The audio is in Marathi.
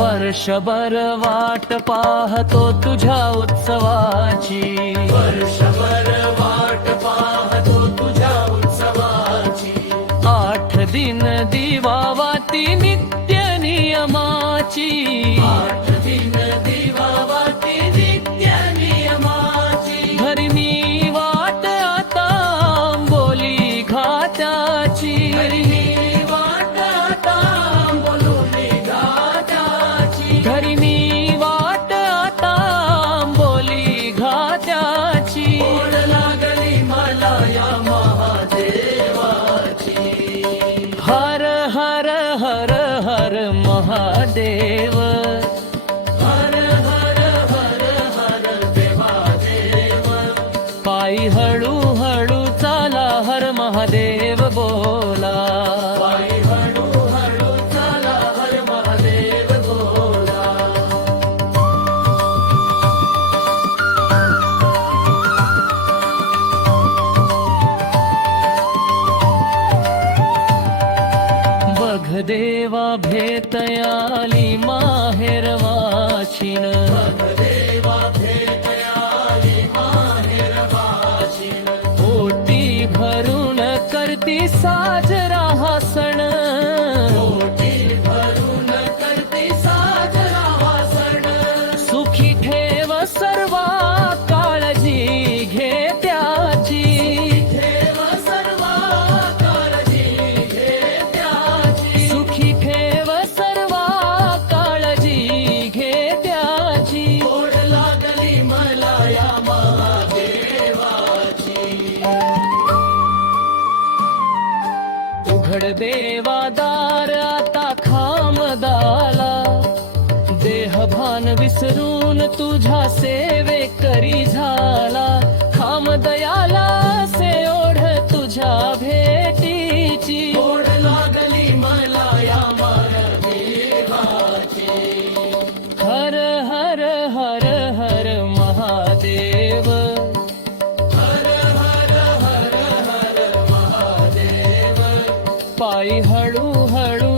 वर्षभर वाट पाहतो तुझ्या उत्सवाची, वर्षभर वाट पाहतो तुझ्या उत्सवाची. 8 दिन दिवावाती नित्य नियमाची, 8 दिन दिवावाती नित्य नियमाची. धरणी वाट आता बोली घाटाची, धरणी वाट आता बोलून घाटाची. धरणी वाट आता बोली घाटाची. ओढ लागली मला या महादेवाची. हर हर हर हर महादेव, हर हर हर हर देवा देव. पायी हळू हळू चाला हर महादेव बोला. पायी हळू हळू चला हर महादेव बोला. बघ देवा भेटयाली माहेर वाचिन, देवा भेटयाली माहेर वाचिन. ओटी भरून करती साजरा हा सण. ओटी भरून करते साजरा हा सण. सुखी ठेव सर्वा काळजी घे त्याची, देव सर्वा काळजी घे त्याची. सुखी ठेव सर्वा काळजी घे त्याची. ओढ लागली मला या महादेवाची. उघड देवादार आता खामदाला, देहभान विसरून तुझ्या सेवे करी झाला. खामदयाला से ओढ तुझ्या भेटीची, ओढ लागली मला या महादेवाची. हर हर हर हर महादेव. हर हर हर हर महादेव. पायी हळू हळू